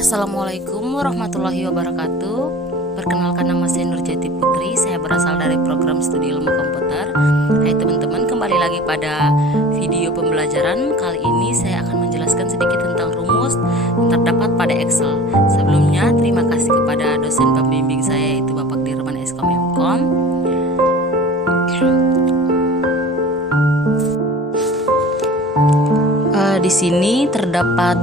Assalamualaikum warahmatullahi wabarakatuh. Perkenalkan, nama saya Nurjati Putri. Saya berasal dari program studi ilmu komputer. Hai teman-teman, kembali lagi pada video pembelajaran. Kali ini saya akan menjelaskan sedikit tentang rumus yang terdapat pada Excel. Sebelumnya, terima kasih kepada dosen pembimbing saya, yaitu Bapak Dirman Eskom Mkom. Di sini terdapat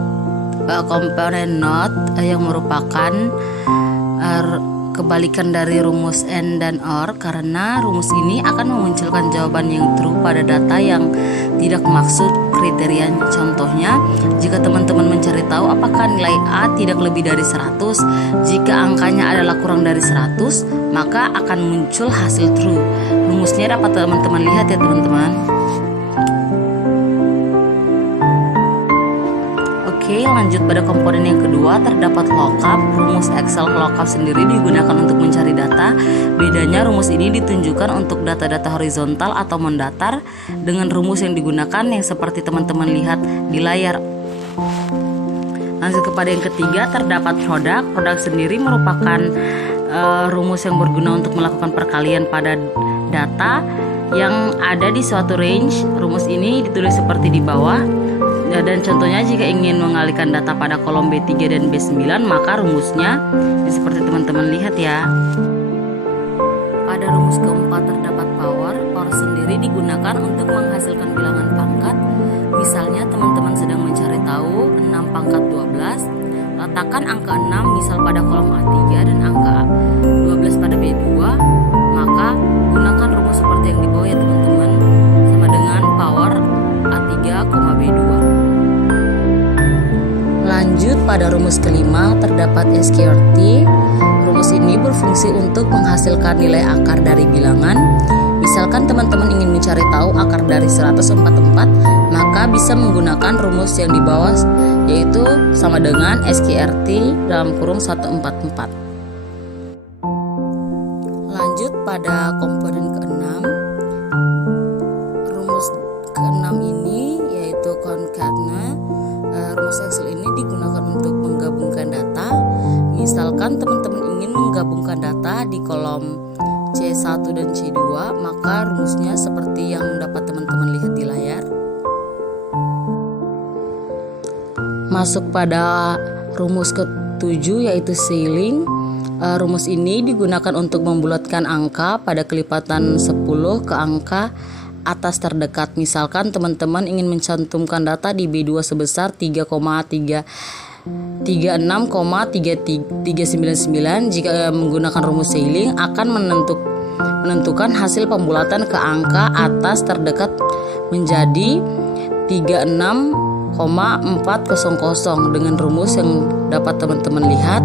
komponen not yang merupakan kebalikan dari rumus AND dan OR, karena rumus ini akan memunculkan jawaban yang true pada data yang tidak maksud kriteria. Contohnya, jika teman-teman mencari tahu apakah nilai A tidak lebih dari 100, jika angkanya adalah kurang dari 100, maka akan muncul hasil true. Rumusnya dapat teman-teman lihat ya teman-teman. Oke, lanjut pada komponen yang kedua, terdapat lookup. Rumus Excel lookup sendiri digunakan untuk mencari data. Bedanya, rumus ini ditunjukkan untuk data-data horizontal atau mendatar dengan rumus yang digunakan yang seperti teman-teman lihat di layar. Lanjut kepada yang ketiga, terdapat produk. Produk sendiri merupakan rumus yang berguna untuk melakukan perkalian pada data yang ada di suatu range. Rumus ini ditulis seperti di bawah. Dan contohnya, jika ingin mengalihkan data pada kolom B3 dan B9, maka rumusnya seperti teman-teman lihat ya. Pada rumus keempat terdapat power. Power sendiri digunakan untuk menghasilkan bilangan pangkat. Misalnya teman-teman sedang mencari tahu 6 pangkat 12, letakkan angka 6 misal pada kolom A3 dan angka 12 pada B2, maka gunakan rumus seperti yang di bawah ya teman-teman, sama dengan power A3, B2. Lanjut pada rumus kelima, terdapat SQRT. Rumus ini berfungsi untuk menghasilkan nilai akar dari bilangan. Misalkan teman-teman ingin mencari tahu akar dari 144, maka bisa menggunakan rumus yang di bawah, yaitu sama dengan SQRT dalam kurung 144. Lanjut pada komponen keenam. Rumus keenam ini yaitu concatenate. Rumus Excel ini digunakan untuk menggabungkan data. Misalkan teman-teman ingin menggabungkan data di kolom C1 dan C2, maka rumusnya seperti yang dapat teman-teman lihat di layar. Masuk pada rumus ke-7 yaitu ceiling. Rumus ini digunakan untuk membulatkan angka pada kelipatan 10 ke angka atas terdekat. Misalkan teman-teman ingin mencantumkan data di B2 sebesar 3,399. Jika menggunakan rumus ceiling akan menentukan hasil pembulatan ke angka atas terdekat menjadi 36,400 dengan rumus yang dapat teman-teman lihat.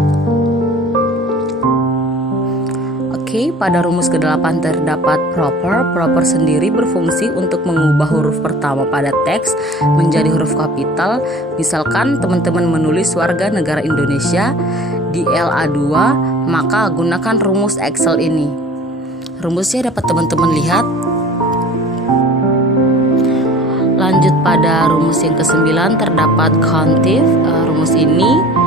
Oke, pada rumus ke-8 terdapat proper. Proper sendiri berfungsi untuk mengubah huruf pertama pada teks menjadi huruf kapital. Misalkan teman-teman menulis warga negara Indonesia di LA2, maka gunakan rumus Excel ini. Rumusnya dapat teman-teman lihat. Lanjut pada rumus yang ke-9 terdapat countif. Rumus ini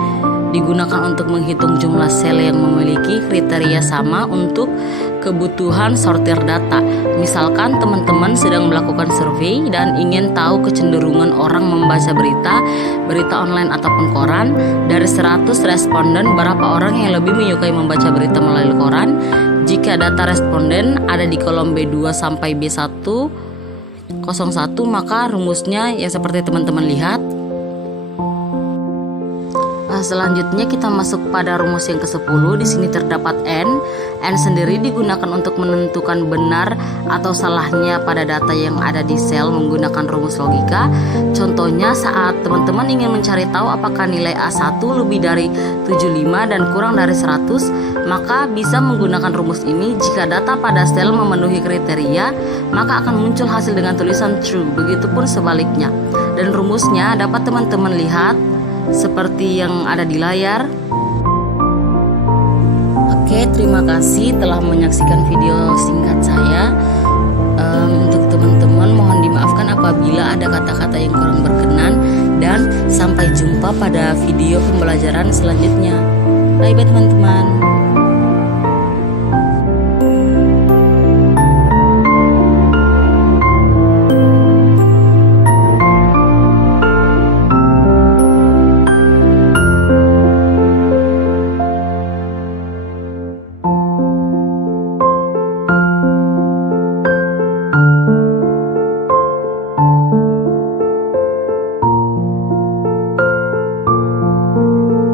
digunakan untuk menghitung jumlah sel yang memiliki kriteria sama untuk kebutuhan sortir data. Misalkan teman-teman sedang melakukan survei dan ingin tahu kecenderungan orang membaca berita online ataupun koran. Dari 100 responden, berapa orang yang lebih menyukai membaca berita melalui koran? Jika data responden ada di kolom B2 sampai B101, maka rumusnya yang seperti teman-teman lihat. Selanjutnya kita masuk pada rumus yang ke-10. Di sini terdapat N. N sendiri digunakan untuk menentukan benar atau salahnya pada data yang ada di sel menggunakan rumus logika. Contohnya, saat teman-teman ingin mencari tahu apakah nilai A1 lebih dari 75 dan kurang dari 100, maka bisa menggunakan rumus ini. Jika data pada sel memenuhi kriteria, maka akan muncul hasil dengan tulisan true. Begitupun sebaliknya. Dan rumusnya dapat teman-teman lihat seperti yang ada di layar. Oke, terima kasih telah menyaksikan video singkat saya. Untuk teman-teman mohon dimaafkan apabila ada kata-kata yang kurang berkenan. Dan sampai jumpa pada video pembelajaran selanjutnya. Bye bye teman-teman.